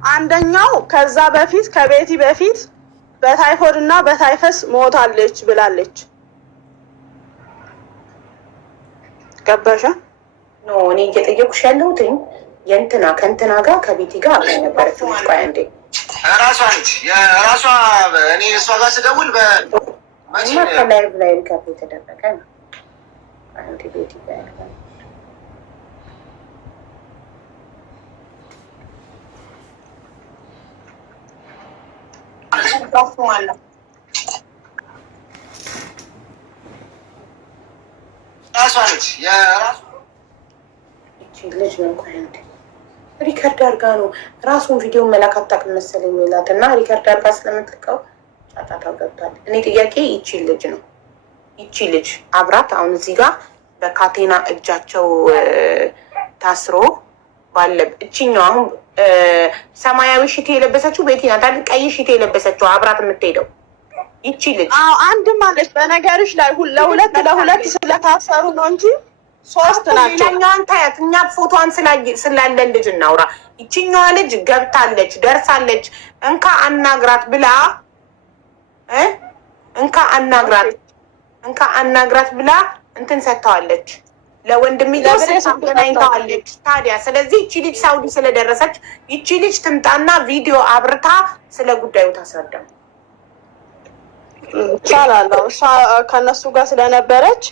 አንደኛው ከዛ በፊት ከቤቲ በፊት በታይፎድ እና በታይፈስ ሞታለች ብላለች። ገባሻ? ኖ እኔ እየጠየኩሽ ያለሁት የእንትና ከእንትና ጋር ከቤቲ ጋር አብራ ነበረች። ልጅ ቆይ አንዴ ራሷ ነች የራሷ እኔ እሷ ጋር ስደውል ከላይቭ ላይ ሪካፕ የተደረገ ነው። አንዴ ቤቲ ጋር ያለ ራሷ ነች የራሷ ልጅ ነው። ቆይ አንዴ ሪከርድ አድርጋ ነው ራሱን ቪዲዮ መላክ አታውቅም መሰለኝ የሚላት እና ሪከርድ አድርጋ ስለምትልቀው ጫጫታው ገብቷል። እኔ ጥያቄ ይቺ ልጅ ነው ይቺ ልጅ አብራት አሁን እዚህ ጋር በካቴና እጃቸው ታስሮ ባለ እችኛው አሁን ሰማያዊ ሽቴ የለበሰችው ቤቲ ናት አይደል? ቀይ ሽቴ የለበሰችው አብራት የምትሄደው ይቺ ልጅ አንድም አለች። በነገርሽ ላይ ለሁለት ስለታሰሩ ነው እንጂ ሶስት ናቸው። እኛን ታያት እኛ ፎቶዋን ስላለን ልጅ እናውራ። ይችኛዋ ልጅ ገብታለች ደርሳለች። እንካ አናግራት ብላ እንካ አናግራት ብላ እንትን ሰጥተዋለች። ለወንድም አገናኝተዋለች። ታዲያ ስለዚህ ይቺ ልጅ ሳውዲ ስለደረሰች ይቺ ልጅ ትምጣና ቪዲዮ አብርታ ስለ ጉዳዩ ታስረዳ ይቻላል። እሷ ከነሱ ጋር ስለነበረች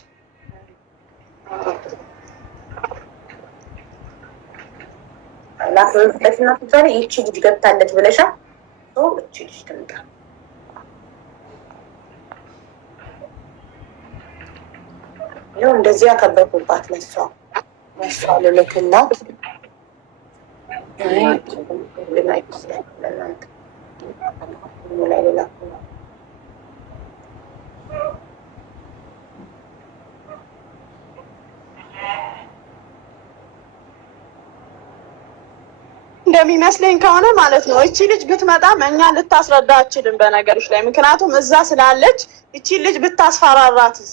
ላፍለትና ትዛሬ ይቺ ልጅ ገብታለች ብለሻል። ይቺ ልጅ ትምጣ። ይኸው እንደዚህ ያከበቡባት ለሷ ልልክላት እንደሚመስለኝ ከሆነ ማለት ነው እቺ ልጅ ብትመጣም እኛ ልታስረዳ አችልም በነገሮች ላይ። ምክንያቱም እዛ ስላለች እቺ ልጅ ብታስፈራራትስ?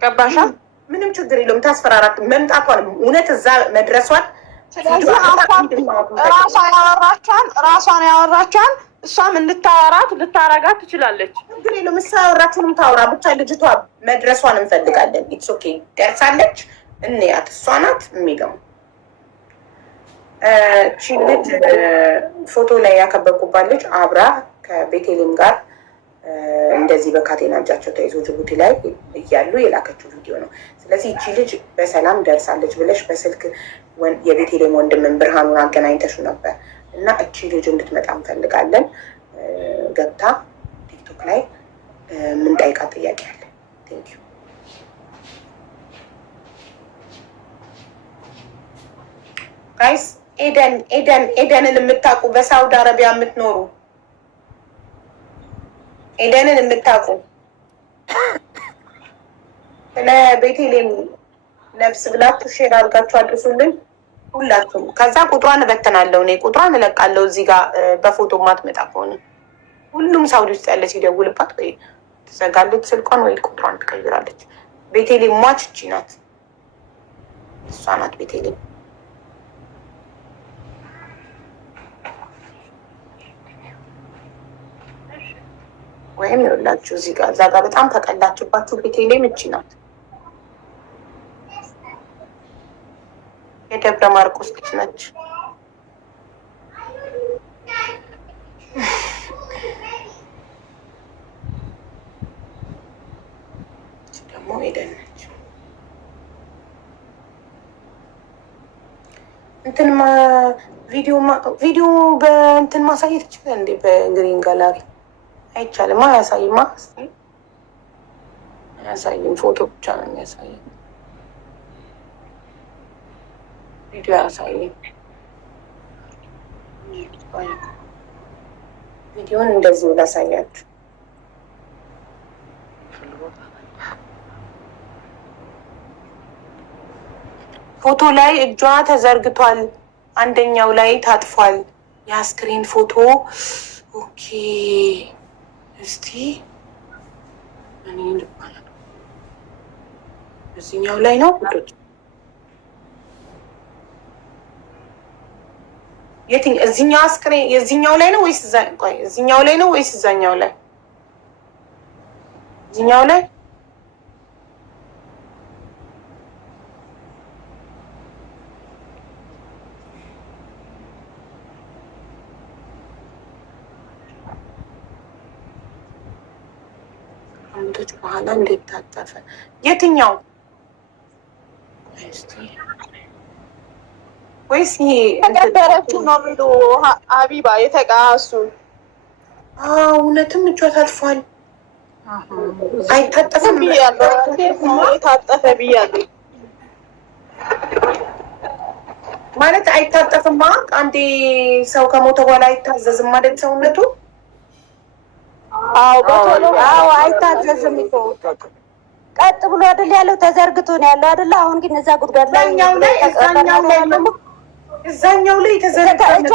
ገባሻ? ምንም ችግር የለውም። ታስፈራራት መምጣቷን እውነት እዛ መድረሷን ስለዚህ ራሷን ያወራቿን እሷም እንድታወራት ልታረጋት ትችላለች። ችግር የለውም። እሷ ያወራችሁንም ታውራ። ብቻ ልጅቷ መድረሷን እንፈልጋለን። ኢትስ ኦኬ ደርሳለች እንያት እሷ ናት የሚለው እቺ ልጅ ፎቶ ላይ ያከበብኩባት ልጅ አብራ ከቤቴሌም ጋር እንደዚህ በካቴና እጃቸው ተይዞ ጅቡቲ ላይ እያሉ የላከችው ቪዲዮ ነው። ስለዚህ እቺ ልጅ በሰላም ደርሳለች ብለሽ በስልክ የቤቴሌም ወንድምን ብርሃኑን አገናኝተሹ ነበር እና እቺ ልጅ እንድትመጣ እንፈልጋለን። ገብታ ቲክቶክ ላይ ምን ጠይቃ ጥያቄ አለ። ቴንኪዩ ጋይስ። ኤደንን የምታውቁ በሳውዲ አረቢያ የምትኖሩ ኤደንን የምታውቁ ስለ ቤቴሌም ነፍስ ብላችሁ ሼር አድርጋችሁ አድርሱልን ሁላችሁም። ከዛ ቁጥሯን እበትናለሁ እኔ ቁጥሯን እለቃለሁ እዚህ ጋር በፎቶ ማትመጣ ከሆነ ሁሉም ሳውዲ ውስጥ ያለ ሲደውልባት ወይ ትዘጋለች ስልኳን ወይ ቁጥሯን ትቀይራለች። ቤቴሌም ሟች እቺ ናት፣ እሷ ናት ቤቴሌም። ወይም ይኸውላችሁ እዚህ ጋር እዛ ጋር በጣም ተቀላችባችሁ ቤቴሌም እቺ ናት። የደብረ ማርቆስ ልጅ ነች። ደግሞ ኤደን ነች። እንትን ቪዲዮ በእንትን ማሳየት ይችላል እንዴ? በግሪን ጋላሪ አይቻልም። አያሳይማ። አያሳይም። ፎቶ ብቻ ነው የሚያሳየው። ቪዲዮ አያሳይም። ቪዲዮን እንደዚህ ላሳያችሁ። ፎቶ ላይ እጇ ተዘርግቷል፣ አንደኛው ላይ ታጥፏል። የአስክሬን ፎቶ ኦኬ። እስቲ እኔ ልባላል እዚህኛው ላይ ነው። እዚህኛው አስክሬን የዚህኛው ላይ ነው ወይስ እዚህኛው ላይ ነው ወይስ እዛኛው ላይ? እዚህኛው ላይ ከአመቶች በኋላ እንዴት ታጠፈ? የትኛው ወይስ ይሄ ተቀበረችው ነው የሚሉ ሀቢባ የተቃሱ? እውነትም እጇ ታጥፏል። አይታጠፍም ብያለሁ። የታጠፈ ብያለሁ ማለት አይታጠፍማ። አንዴ ሰው ከሞተ በኋላ አይታዘዝም ማለት ሰውነቱ። አዎ አይታዘዝም እኮ ቀጥ ብሎ አይደል ያለው፣ ተዘርግቶ ነው ያለው አይደል? አሁን ግን እዛ ጉድጓድ ላይ እዛኛው ላይ ተዘርግቶ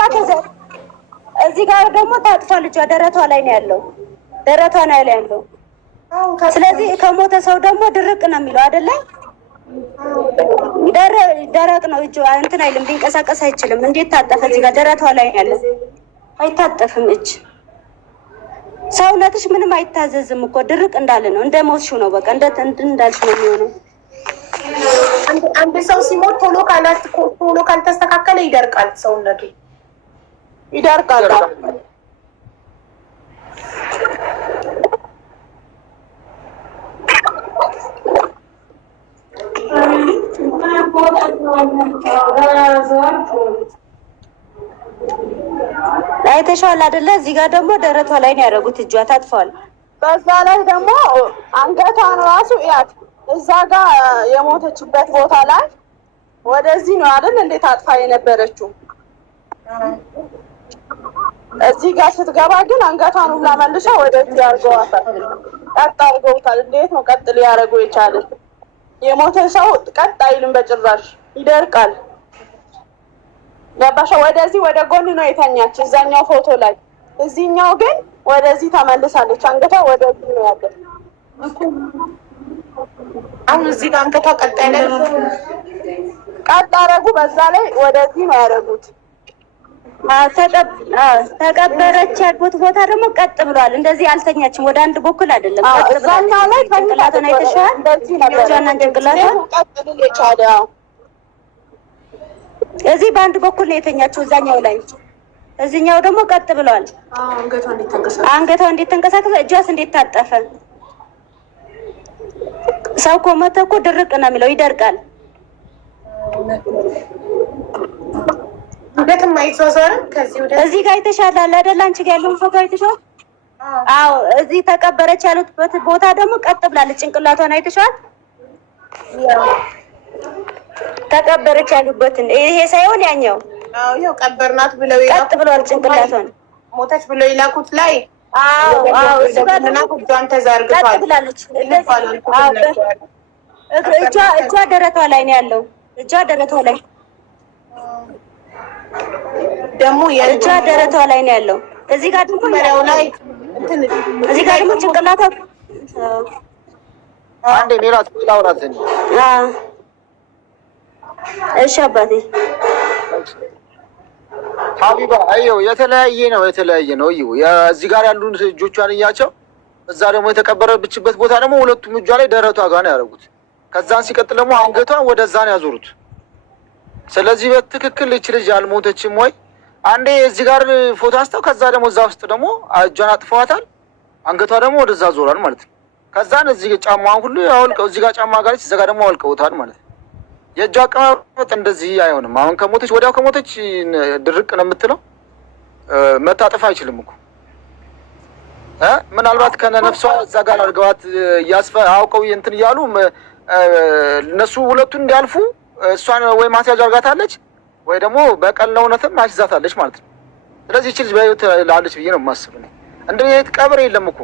እዚህ ጋር ደግሞ ታጥፏል። እጇ ደረቷ ላይ ነው ያለው፣ ደረቷ ነው ያለው። ስለዚህ ከሞተ ሰው ደግሞ ድርቅ ነው የሚለው አይደለ? ደረቅ ነው እጁ፣ እንትን አይልም፣ ሊንቀሳቀስ አይችልም። እንዴት ታጠፈ? እዚህ ጋር ደረቷ ላይ ነው ያለው። አይታጠፍም እጅ። ሰውነትሽ ምንም አይታዘዝም እኮ ድርቅ እንዳለ ነው። እንደ ሞትሽው ነው በቃ እንዳልሽ ነው የሚሆነው። አንድ ሰው ሲሞት ቶሎ ካልተስተካከለ ይደርቃል፣ ሰውነቱ ይደርቃል። አይተሽዋል አይደለ? እዚህ ጋር ደግሞ ደረቷ ላይ ነው ያደረጉት። እጇ ታጥፏል። በዛ ላይ ደግሞ አንገቷን ራሱ እያት እዛ ጋር የሞተችበት ቦታ ላይ ወደዚህ ነው አይደል እንዴት አጥፋ የነበረችው። እዚህ ጋር ስትገባ ግን አንገቷን ሁላ መልሻ ወደዚህ አድርገዋታል። ቀጥ አድርገውታል። እንዴት ነው ቀጥ ሊያደርጉ የቻለ? የሞተ ሰው ቀጥ አይልም በጭራሽ፣ ይደርቃል። ገባሻ? ወደዚህ ወደ ጎን ነው የተኛች እዛኛው ፎቶ ላይ። እዚህኛው ግን ወደዚህ ተመልሳለች። አንገቷ ወደዚህ ነው ያለው። አሁን እዚህ ጋር አንገቷ ቀጥ ያለ ቀጥ አደረጉ። በዛ ላይ ወደዚህ ነው ያደረጉት። ተቀበረች ያልኩት ቦታ ደግሞ ቀጥ ብሏል። እንደዚህ አልተኛችም። ወደ አንድ በኩል አይደለም። እዛኛው ላይ ጭንቅላቷን አይተሻል? እጇና ጭንቅላቷን ቀጥ ልል የቻለ እዚህ በአንድ በኩል ነው የተኛችው፣ እዛኛው ላይ። እዚህኛው ደግሞ ቀጥ ብሏል። አንገቷ እንዴት ተንቀሳቀሰ? እጇስ እንዴት ታጠፈ? ሰው ከሞተ እኮ ድርቅ ነው የሚለው፣ ይደርቃል። ሁለቱም አይዟዟርም። ከዚህ ወደ እዚህ ጋር አይተሻል አይደል? አንቺ ጋር ያለውን ፎቶ አይተሻል? አዎ። እዚህ ተቀበረች ያሉበት ቦታ ደግሞ ቀጥ ብላለች። ጭንቅላቷን አይተሻል? ተቀበረች ያሉበትን ይሄ ሳይሆን ያኛው። አዎ፣ ይኸው ቀበርናት ብለው ቀጥ ብሏል። ጭንቅላቷን ሞተች ብለው ይላኩት ላይ እሱ ጋር እጇን ተዘርግቷል። ቀጥ ብላለች። እጇ ደረቷ ላይ ነው ያለው። እጇ ደረቷ ላይ ደግሞ እጇ ደረቷ ላይ ነው ያለው። እዚህ ጋር ደግሞ መሪያው ላይ እዚህ ጋር ደግሞ ጭንቅላቷ አንዴ ሜላት ላውራት። እሺ አባቴ ሀቢባ አየው፣ የተለያየ ነው። ይኸው እዚህ ጋር ያሉን እጆቿን እያቸው፣ እዛ ደግሞ የተቀበረብችበት ቦታ ደግሞ ሁለቱም እጇ ላይ ደረቷ ጋር ነው ያደረጉት። ከዛን ሲቀጥል ደግሞ አንገቷ ወደዛ ነው ያዞሩት። ስለዚህ በትክክል እች ልጅ አልሞተችም ወይ? አንዴ እዚህ ጋር ፎቶ አንስተው ከዛ ደግሞ እዛ ውስጥ ደግሞ እጇን አጥፈዋታል። አንገቷ ደግሞ ወደዛ ዞሯል ማለት ነው። ከዛን እዚህ ጫማዋን ሁሉ አውልቀው እዚህ ጋር ጫማ ጋር እዛ ጋር ደግሞ አውልቀውታል ማለት ነው። የእጇ አቀማመጥ እንደዚህ አይሆንም። አሁን ከሞተች ወዲያው ከሞተች ድርቅ ነው የምትለው። መታጠፍ አይችልም እኮ ምናልባት ከነ ነፍሷ እዛ ጋር አድርገዋት አውቀው እንትን እያሉ እነሱ ሁለቱን እንዲያልፉ እሷን ወይ ማስያዝ አድርጋታለች ወይ ደግሞ በቀል እውነትም አስይዛታለች ማለት ነው። ስለዚህ እቺ ልጅ በህይወት ላለች ብዬ ነው የማስበው። እንደዚህ አይነት ቀብር የለም እኮ።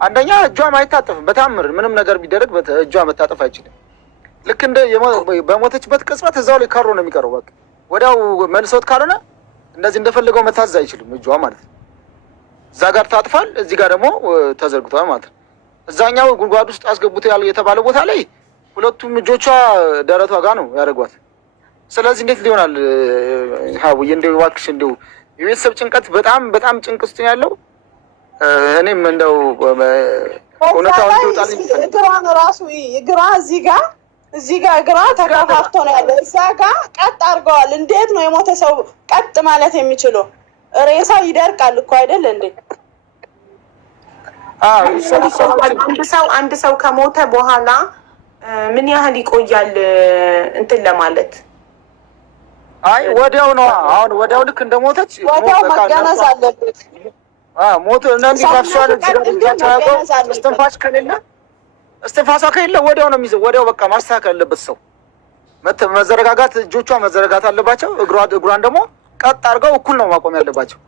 አንደኛ እጇም አይታጠፍም በታምር ምንም ነገር ቢደረግ እጇ መታጠፍ አይችልም። ልክ እንደ በሞተችበት ቅጽበት እዛው ላይ ከሮ ነው የሚቀረው። በቃ ወዲያው መልሰውት ካልሆነ እንደዚህ እንደፈለገው መታዘዝ አይችልም እጇ ማለት ነው። እዛ ጋር ታጥፋል፣ እዚህ ጋር ደግሞ ተዘርግቷል ማለት ነው። እዛኛው ጉድጓድ ውስጥ አስገቡት የተባለ ቦታ ላይ ሁለቱም እጆቿ ደረቷ ጋር ነው ያደረጓት። ስለዚህ እንዴት ሊሆናል? ሀቡዬ እንደው እባክሽ እንደው የቤተሰብ ጭንቀት በጣም በጣም ጭንቅ ውስጥ ነው ያለው። እኔም እንደው እውነታውን እንዲወጣልኝ እግሯን ራሱ እግሯ እዚህ ጋር እግሯ ተከፋፍቶ ነው ያለው። እዛ ጋር ቀጥ አድርገዋል። እንዴት ነው የሞተ ሰው ቀጥ ማለት የሚችለው? ሬሳው ይደርቃል እኮ አይደል እንዴ? አንድ ሰው ከሞተ በኋላ ምን ያህል ይቆያል እንትን ለማለት? አይ ወዲያው ነው። አሁን ወዲያው ልክ እንደሞተች ወዲያው መገነዝ አለበት። ሞቱ እንደዚህ ነፍሷን እስትንፋስ ከሌለ እስትንፋሷ ከሌለ ወዲያው ነው የሚይዘው። ወዲያው በቃ ማስተካከል አለበት ሰው መዘረጋጋት፣ እጆቿ መዘረጋት አለባቸው። እግሯን ደግሞ ቀጥ አድርገው እኩል ነው ማቆም ያለባቸው።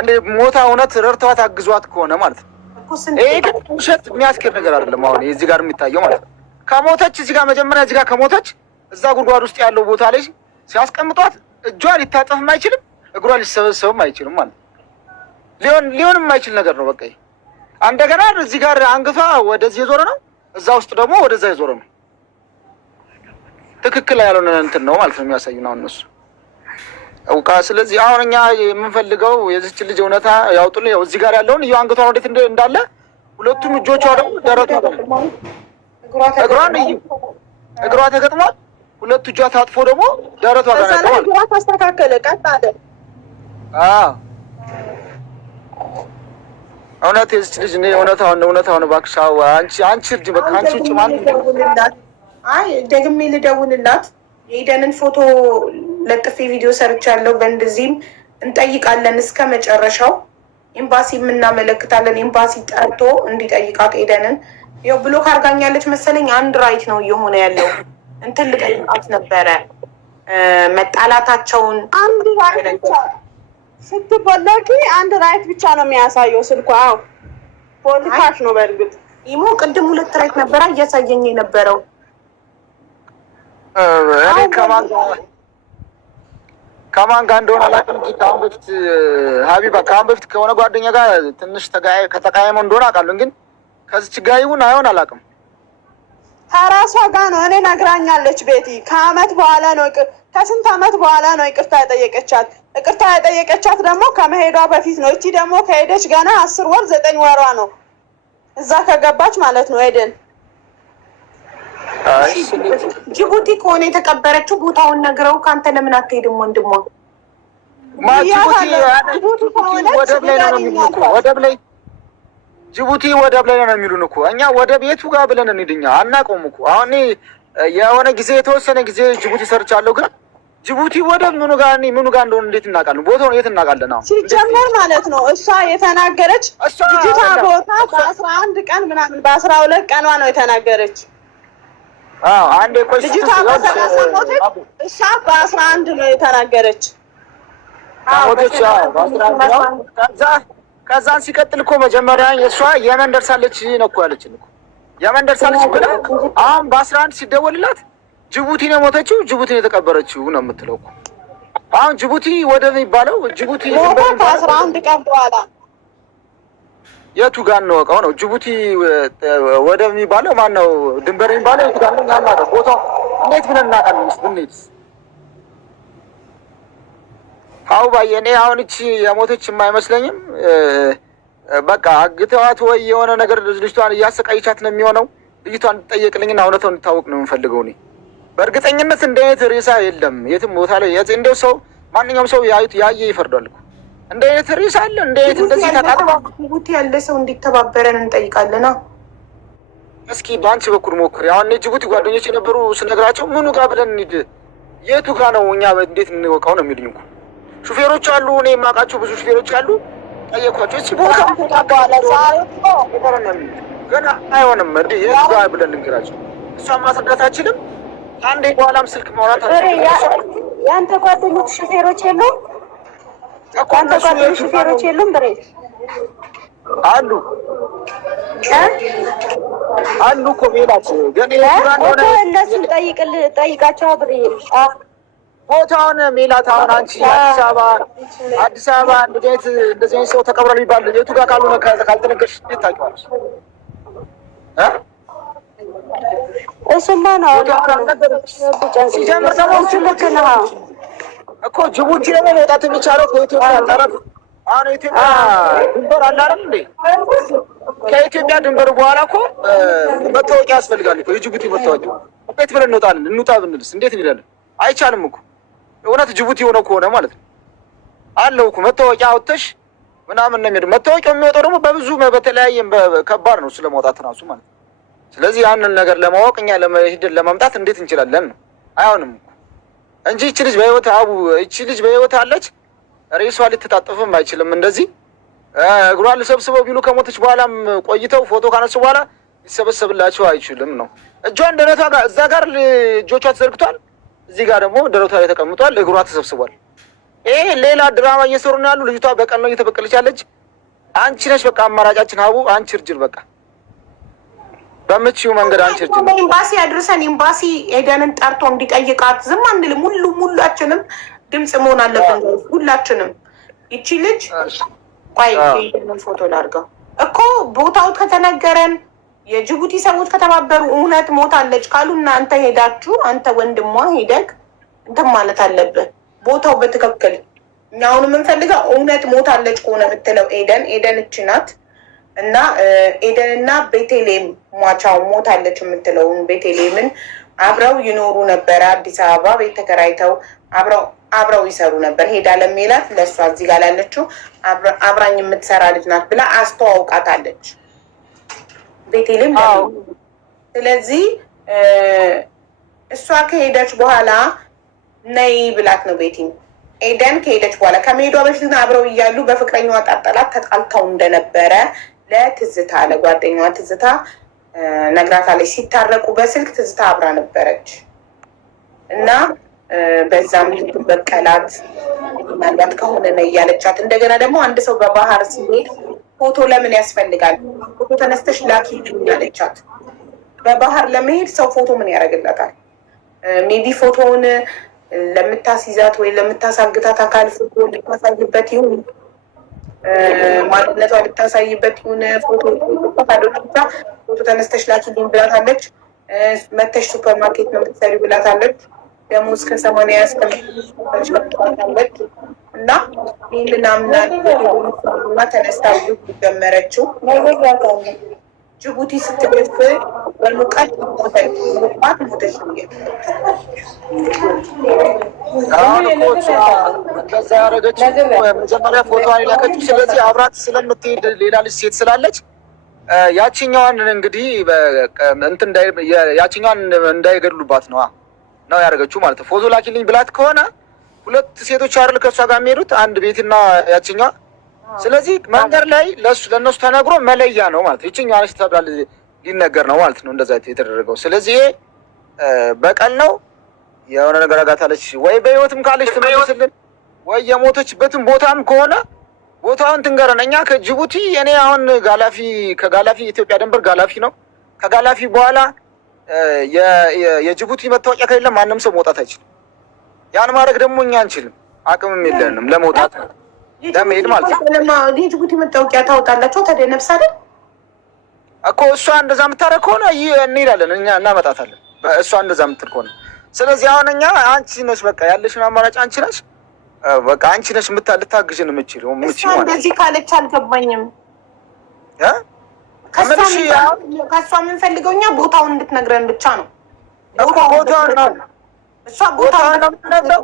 እንደ ሞታ እውነት ረድተዋት አግዟት ከሆነ ማለት ነው። ይሄ ግን ውሸት የሚያስኬድ ነገር አይደለም። አሁን እዚህ ጋር የሚታየው ማለት ነው ከሞተች እዚህ ጋር መጀመሪያ እዚህ ጋር ከሞተች እዛ ጉድጓድ ውስጥ ያለው ቦታ ላይ ሲያስቀምጧት እጇ ሊታጠፍም አይችልም፣ እግሯ ሊሰበሰብም አይችልም ማለት ነው። ሊሆን የማይችል ነገር ነው። በቃ እንደገና እዚህ ጋር አንገቷ ወደዚህ የዞረ ነው፣ እዛ ውስጥ ደግሞ ወደዛ የዞረ ነው። ትክክል ያልሆነ እንትን ነው ማለት ነው የሚያሳዩን አሁን እነሱ አውቃ። ስለዚህ አሁን እኛ የምንፈልገው የዚች ልጅ እውነታ ያውጡልን። ያው እዚህ ጋር ያለውን እዩ፣ አንገቷን ወዴት እንዳለ ሁለቱም እጆቿ ደግሞ ደረቷ እግሯን እዩ፣ እግሯ ተገጥሟል። ሁለቱ እጇ ታጥፎ ደግሞ ደረቷ ጋር ነው። እግሯ ተስተካከለ፣ ቀጥ አለ። እውነት የዚች ልጅ እኔ እውነታውን እባክሽ አንቺ እርጅ በቃ አንቺ ውጭ ማለት አይ ደግሜ ልደውልላት። የኢደንን ፎቶ ለጥፌ ቪዲዮ ሰርቻለሁ። በእንደዚህም እንጠይቃለን እስከ መጨረሻው። ኤምባሲ የምናመለክታለን። ኤምባሲ ጠርቶ እንዲጠይቃት ኤደንን ያው ብሎክ አድርጋኛለች መሰለኝ። አንድ ራይት ነው እየሆነ ያለው። እንትን ልጠይቃት ነበረ መጣላታቸውን። አንድ ራይት ብቻ ስትቦለቂ አንድ ራይት ብቻ ነው የሚያሳየው ስልኳ። አዎ ፖሊካሽ ነው። በእርግጥ ኢሞ ቅድም 2 ራይት ነበረ እያሳየኝ የነበረው። እኔ ከማን ጋር እንደሆነ አላውቅም እንጂ ከአሁን በፊት ሀቢባ ከአሁን በፊት ከሆነ ጓደኛ ጋር ትንሽ ከተቃየመው እንደሆነ አውቃለሁ። ግን ከዚች ጋር ይሁን አይሆን አላውቅም። ከራሷ ጋር ነው። እኔ ነግራኛለች ቤቲ። ከአመት በኋላ ነው ከስንት አመት በኋላ ነው ይቅርታ የጠየቀቻት። ይቅርታ የጠየቀቻት ደግሞ ከመሄዷ በፊት ነው። እቺ ደግሞ ከሄደች ገና 10 ወር 9 ወሯ ነው እዛ ከገባች ማለት ነው። ኤደን ጅቡቲ ከሆነ የተቀበረችው ቦታውን ነግረው ከአንተ ለምን አትሄድም ወንድሟ? ጅቡቲ ወደብ ላይ ነው የሚሉን እኮ። እኛ ወደብ የቱ ጋር ብለን እንሂድኛ አናውቀውም እኮ። አሁን የሆነ ጊዜ የተወሰነ ጊዜ ጅቡቲ ሰርቻለሁ፣ ግን ጅቡቲ ወደብ ምኑ ጋር እንደሆነ እንዴት እናውቃለን? ቦታውን የት እናውቃለን? አሁን ሲጀመር ማለት ነው እሷ የተናገረች ልጅቷ ቦታ በ11 ቀን ምናምን በ12 ቀኗ ነው የተናገረች። አንዴ ቆይ ልጅቷ በ30 ሞተች፣ እሷ በ11 ነው የተናገረች። ከዛን ሲቀጥል እኮ መጀመሪያ የእሷ የመን ደርሳለች ነው እኮ ያለችን እኮ የመን ደርሳለች ብላ አሁን በ11 ሲደወልላት ጅቡቲ ነው የሞተችው፣ ጅቡቲ ነው የተቀበረችው ነው የምትለው እኮ። አሁን ጅቡቲ ወደብ የሚባለው ጅቡቲ ከ11 ቀን በኋላ የቱ ጋር ነው እቃው ነው? ጅቡቲ ወደብ የሚባለው ማን ነው? ድንበር የሚባለው የቱ ጋር ነው? ያማረ ቦታው እንዴት ብለን እናውቃለን? ብንሄድስ አው ባየኔ አሁን እቺ የሞተች የማይመስለኝም። በቃ አግተዋት ወይ የሆነ ነገር ልጅቷን እያሰቃይቻት ነው የሚሆነው። ልጅቷን ትጠየቅልኝና እውነታውን እንድታወቅ ነው የምፈልገው እኔ። በእርግጠኝነት እንደ አይነት ሬሳ የለም የትም ቦታ ላይ። እንደው ሰው ማንኛውም ሰው ያየ ይፈርዳል እኮ። እንደ አይነት ሬሳ አለ? እንደ አይነት እንደዚህ ተቃጥሎ ጅቡቲ ያለ ሰው እንዲተባበረን እንጠይቃለና እስኪ በአንቺ በኩል ሞክሪ። አሁን ጅቡቲ ጓደኞች የነበሩ ስነግራቸው ምኑ ጋር ብለን እንሂድ፣ የቱ ጋር ነው እኛ እንዴት እንወቀው ነው የሚሉኝ እኮ። ሹፌሮች አሉ፣ እኔ የማውቃቸው ብዙ ሹፌሮች አሉ። ጠየኳቸው። እስኪ ቦታ ገና አይሆንም እንዴ የቱ ጋር ብለን እንግራቸው። እሷን ማስረዳት አችልም። ከአንዴ በኋላም ስልክ ማውራት የአንተ ጓደኞች ሹፌሮች የሉም? የአንተ ጓደኞች ሹፌሮች የሉም? ብሬ አሉ አሉ እኮ ሜላት ግን እነሱን ጠይቃቸው ብሬ ቦታውን ሜላት። አሁን አንቺ አዲስ አበባ እንደዚህ አይነት ሰው ተቀብሯል የሚባል የቱ ጋር ካልሆነ ካልተነገርሽ እንዴት ታውቂዋለሽ? እሱማ ነው ሲጀምር ደግሞ እኮ ጅቡቲ ደግሞ መውጣት የሚቻለው ከኢትዮጵያ ጠረፍ አሁን የኢትዮጵያ ድንበር አለ አይደል እንዴ? ከኢትዮጵያ ድንበር በኋላ እኮ መታወቂያ ያስፈልጋል እኮ የጅቡቲ መታወቂያ። እንዴት ብለን እንወጣለን? እንውጣ ብንልስ እንዴት እንላለን? አይቻልም እኮ እውነት ጅቡቲ ሆነ ከሆነ ማለት ነው አለው እኮ መታወቂያ አውጥተሽ ምናምን ነው የሚሄደው። መታወቂያው የሚወጣው ደግሞ በብዙ በተለያየ ከባድ ነው ስለማውጣት ራሱ ማለት ነው። ስለዚህ ያንን ነገር ለማወቅ እኛ ለመሄድ ለማምጣት እንዴት እንችላለን ነው? አይሆንም እኮ እንጂ እቺ ልጅ በህይወት እቺ ልጅ በህይወት አለች። ሬሷ ልትታጠፍም አይችልም። እንደዚህ እግሯን ልሰብስበው ቢሉ ከሞተች በኋላም ቆይተው ፎቶ ካነሱ በኋላ ሊሰበሰብላቸው አይችልም ነው። እጇን ደረቷ ጋር እዛ ጋር እጆቿ ተዘርግቷል፣ እዚህ ጋር ደግሞ ደረቷ ላይ ተቀምጧል፣ እግሯ ተሰብስቧል። ይሄ ሌላ ድራማ እየሰሩ ነው ያሉ። ልጅቷ በቀል ነው እየተበቀለች ያለች። አንቺ ነሽ በቃ አማራጫችን ሀቡ፣ አንቺ እርጅን በቃ በምትችይው መንገድ አንቺ እርጅን። ኤምባሲ አድርሰን ኤምባሲ ኤደንን ጠርቶ እንዲጠይቃት ዝም አንልም። ሁላችንም ድምፅ መሆን አለብን ሁላችንም። ይቺ ልጅ ቆይ ፎቶ ላድርገው እኮ ቦታው ከተነገረን የጅቡቲ ሰዎች ከተባበሩ እውነት ሞታለች ካሉ እናንተ ሄዳችሁ አንተ ወንድሟ ሄደግ እንትን ማለት አለብን። ቦታው በትክክል እኛ አሁን የምንፈልገው እውነት ሞታለች ከሆነ የምትለው ኤደን እች ናት እና ኤደን እና ቤቴሌም ሟቻው ሞታለች የምትለውን ቤቴሌምን አብረው ይኖሩ ነበረ። አዲስ አበባ ቤት ተከራይተው አብረው ይሰሩ ነበር። ሄዳ ለሜላት ለእሷ እዚህ ጋር ላለችው አብራኝ የምትሰራ ልጅ ናት ብላ አስተዋውቃታለች ቤቴሌም። ስለዚህ እሷ ከሄደች በኋላ ነይ ብላት ነው ቤቲ ኤደን ከሄደች በኋላ ከመሄዷ በፊት አብረው እያሉ በፍቅረኛዋ ጣጠላት ተጣልተው እንደነበረ ለትዝታ ለጓደኛዋ ትዝታ ነግራታለች። ሲታረቁ በስልክ ትዝታ አብራ ነበረች እና በዛም በቀላት ምናልባት ከሆነ ነው እያለቻት። እንደገና ደግሞ አንድ ሰው በባህር ሲሄድ ፎቶ ለምን ያስፈልጋል? ፎቶ ተነስተሽ ላኪ ያለቻት። በባህር ለመሄድ ሰው ፎቶ ምን ያደርግላታል? ሜቢ ፎቶውን ለምታስይዛት ወይ ለምታሳግታት አካል ፎቶ ልታሳይበት ይሁን ማንነቷ ልታሳይበት ይሁን ፎቶ ፎቶ ተነስተሽ ላኪልኝ ብላታለች። መተሽ ሱፐር ማርኬት ነው የምትሰሪው ብላታለች። ደግሞ እስከ 80 ያስቀምጣለች እና ይህንን አምና ተነስታ ጀመረችው። ጅቡቲ ስትደርስ በሙቀት ሞት ሞተች። አሁን እኮ እንደዛ ያደረገች መጀመሪያ ፎቶዋን የላከችው። ስለዚህ አብራት ስለምትሄድ ሌላ ልጅ ሴት ስላለች ያችኛዋን እንግዲህ እንትን ያችኛዋን እንዳይገድሉባት ነው ያደረገችው ማለት ነው። ፎቶ ላኪልኝ ብላት ከሆነ ሁለት ሴቶች አይደል ከእሷ ጋር የሚሄዱት አንድ ቤትና ያችኛዋ። ስለዚህ መንገድ ላይ ለእነሱ ተነግሮ መለያ ነው ማለት ነው። ይችኛዋ ነች ተብላ ሊነገር ነው ማለት ነው እንደዛ የተደረገው። ስለዚህ በቀል ነው የሆነ ነገር አጋታለች ወይ በህይወትም ካለች ትመልስልን ወይ የሞተችበትም ቦታም ከሆነ ቦታውን ትንገረን። እኛ ከጅቡቲ እኔ አሁን ከጋላፊ ኢትዮጵያ ድንበር ጋላፊ ነው። ከጋላፊ በኋላ የጅቡቲ መታወቂያ ከሌለ ማንም ሰው መውጣት አይችልም። ያን ማድረግ ደግሞ እኛ አንችልም፣ አቅምም የለንም ለመውጣት ለመሄድ ማለት ነው። የጅቡቲ መታወቂያ ታወጣላቸው ተደነብስ አይደል እኮ እሷ እንደዛ የምታደርግ ከሆነ እንሄዳለን፣ እኛ እናመጣታለን። እሷ እንደዛ የምትል ከሆነ ስለዚህ አሁን እኛ አንቺ ነሽ በቃ ያለሽን አማራጭ አንቺ ነሽ በቃ አንቺ ነሽ ልታግዥን የምችለው እንደዚህ ካለች አልገባኝም። ከእሷ የምንፈልገው እኛ ቦታውን እንድትነግረን ብቻ ነው። ቦታውን ነው እሷ ቦታውን ነው የምትነግረው።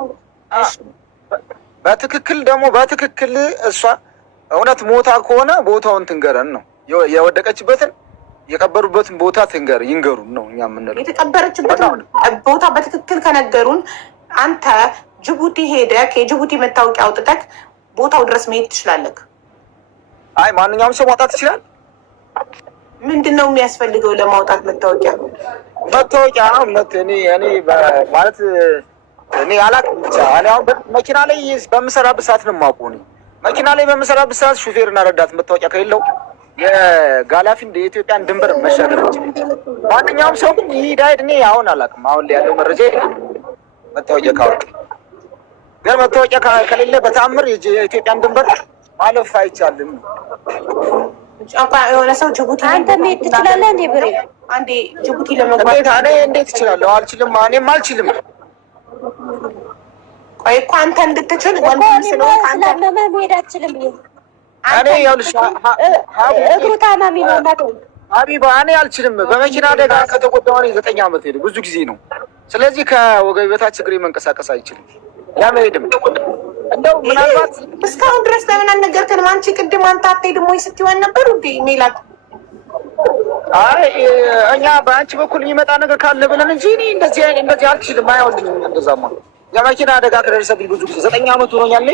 በትክክል እሷ እውነት ሞታ ከሆነ ቦታውን ትንገረን ነው። የወደቀችበትን የቀበሩበትን ቦታ ይንገሩን ነው እኛ የምንለው። የተቀበረችበትን ቦታ በትክክል ከነገሩን አንተ ጅቡቲ ሄደህ የጅቡቲ መታወቂያ አውጥተህ ቦታው ድረስ መሄድ ትችላለህ። አይ ማንኛውም ሰው ማውጣት ይችላል። ምንድን ነው የሚያስፈልገው ለማውጣት መታወቂያ? እኔ ማለት እኔ አላውቅም ብቻ እኔ አሁን መኪና ላይ በምሰራበት ሰዓት ነው የማውቀው። መኪና ላይ በምሰራበት ሰዓት ሹፌርና ረዳት መታወቂያ ከሌለው የጋላፊን የኢትዮጵያን ድንበር መሻገር ይችላል። ማንኛውም ሰው ግን ይሄዳል። እኔ አሁን አላውቅም። አሁን ላይ ያለው መረጃ መታወቂያ ካወቅ ግን መታወቂያ ከሌለ በተአምር የኢትዮጵያን ድንበር ማለፍ አይቻልም። የሆነ ሰው ጅቡቲ አንተ መሄድ ትችላለህ እንዴ ብሬ? አንዴ ጅቡቲ ለመግባት እኔ እንዴት እችላለሁ? አልችልም። እኔም አልችልም። ቆይ እኮ አንተ እንድትችል ወንድም ስለሆንክ አንተ ስላመመህ መሄድ አትችልም። እኔ ይኸውልሽ እግሩ ታማሚ ነው እናት ሀቢባ፣ እኔ አልችልም። በመኪና አደጋ ከተጎዳሁ 9 ዓመት ሄደ፣ ብዙ ጊዜ ነው። ስለዚህ ከወገብ በታች እግሬ መንቀሳቀስ አይችልም። ያመሄድም እንደው ምናልባት እስካሁን ድረስ ለምን አልነገርከንም? አንቺ ቅድም አንተ አትሄድም ወይ ስትይወን ነበር እንዴ ሜላት? አይ እኛ በአንቺ በኩል የሚመጣ ነገር ካለ ብለን እንጂ እኔ እንደዚህ አልችልም። አይሆንም። እንደዛማ የመኪና አደጋ ከደረሰብኝ ብዙ ጊዜ 9 ዓመት ሆኖኛል።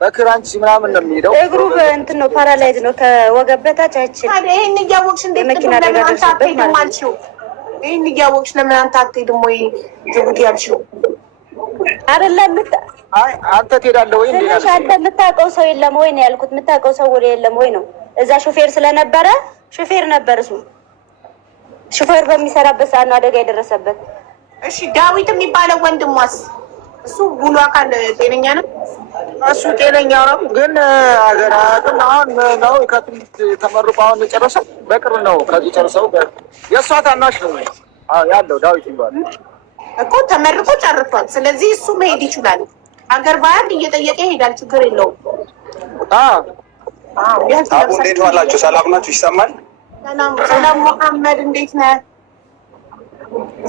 በክራንች ምናምን ነው የሚሄደው። እግሩ እንትን ነው ፓራላይዝ ነው ከወገብ በታች አይችልም። ታዲያ ይሄን እያወቅሽ እንዴት የመኪና አደጋ ደርሶበት ማለት ነው። ይሄን እያወቅሽ ለምን አንተ አትሄድም ወይ ጅቡቲ ያልሽው? አይደለም አይ አንተ ትሄዳለህ ወይ እንዴ? አንተ የምታውቀው ሰው የለም ወይ ነው ያልኩት። የምታውቀው ሰው የለም ወይ ነው። እዛ ሾፌር ስለነበረ ሾፌር ነበር እሱ ሾፌር በሚሰራበት ሰዓት ነው አደጋ የደረሰበት። እሺ ዳዊት የሚባለው ወንድሟስ? እሱ ሙሉ አካል ጤነኛ ነው? እሱ ጤነኛ ነው፣ ግን ሀገራትን አሁን ነው ከትምህርት ተመርቆ አሁን የጨረሰው በቅርብ ነው። ከዚህ ጨርሰው የእሷ ታናሽ ነው ያለው ዳዊት ይባላል እኮ ተመርቆ ጨርሷል። ስለዚህ እሱ መሄድ ይችላል። አገር ባህል እየጠየቀ ይሄዳል። ችግር የለውም። እንዴት ዋላችሁ? ሰላም ናችሁ? ይሰማል? ሰላም መሐመድ፣ እንዴት ነህ?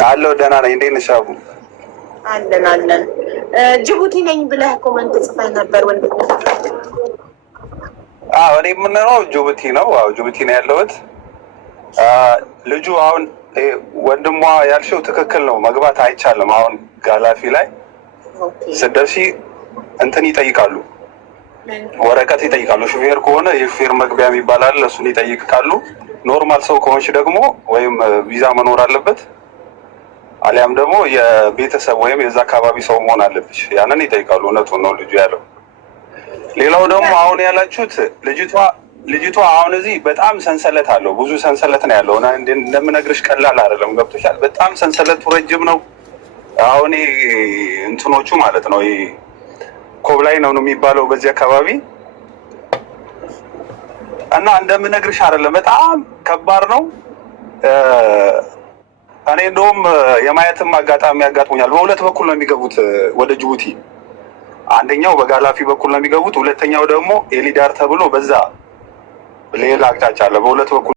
አለሁ ደህና ነኝ። እንዴት ነሽ አቡ? አለን። ጅቡቲ ነኝ ብለህ ኮመንት ጽፈህ ነበር ወንድም። እኔ የምንኖረው ጅቡቲ ነው። ጅቡቲ ነው ያለሁት። ልጁ አሁን ወንድሟ ያልሽው ትክክል ነው። መግባት አይቻልም። አሁን ጋላፊ ላይ ስትደርሺ እንትን ይጠይቃሉ፣ ወረቀት ይጠይቃሉ። ሹፌር ከሆነ የሹፌር መግቢያ የሚባል አለ፣ እሱን ይጠይቃሉ። ኖርማል ሰው ከሆንሽ ደግሞ ወይም ቪዛ መኖር አለበት፣ አሊያም ደግሞ የቤተሰብ ወይም የዛ አካባቢ ሰው መሆን አለብሽ። ያንን ይጠይቃሉ። እውነቱን ነው ልጁ ያለው። ሌላው ደግሞ አሁን ያላችሁት ልጅቷ አሁን እዚህ በጣም ሰንሰለት አለው፣ ብዙ ሰንሰለት ነው ያለው። እንደምነግርሽ ቀላል አይደለም። ገብቶሻል? በጣም ሰንሰለቱ ረጅም ነው። አሁን እንትኖቹ ማለት ነው ኮብላይ ነው የሚባለው በዚህ አካባቢ እና እንደምነግርሽ አይደለም፣ በጣም ከባድ ነው። እኔ እንደውም የማየትም አጋጣሚ ያጋጥሞኛል። በሁለት በኩል ነው የሚገቡት ወደ ጅቡቲ። አንደኛው በጋላፊ በኩል ነው የሚገቡት፣ ሁለተኛው ደግሞ ኤሊዳር ተብሎ በዛ ሌላ አቅጣጫ አለ። በሁለት በኩል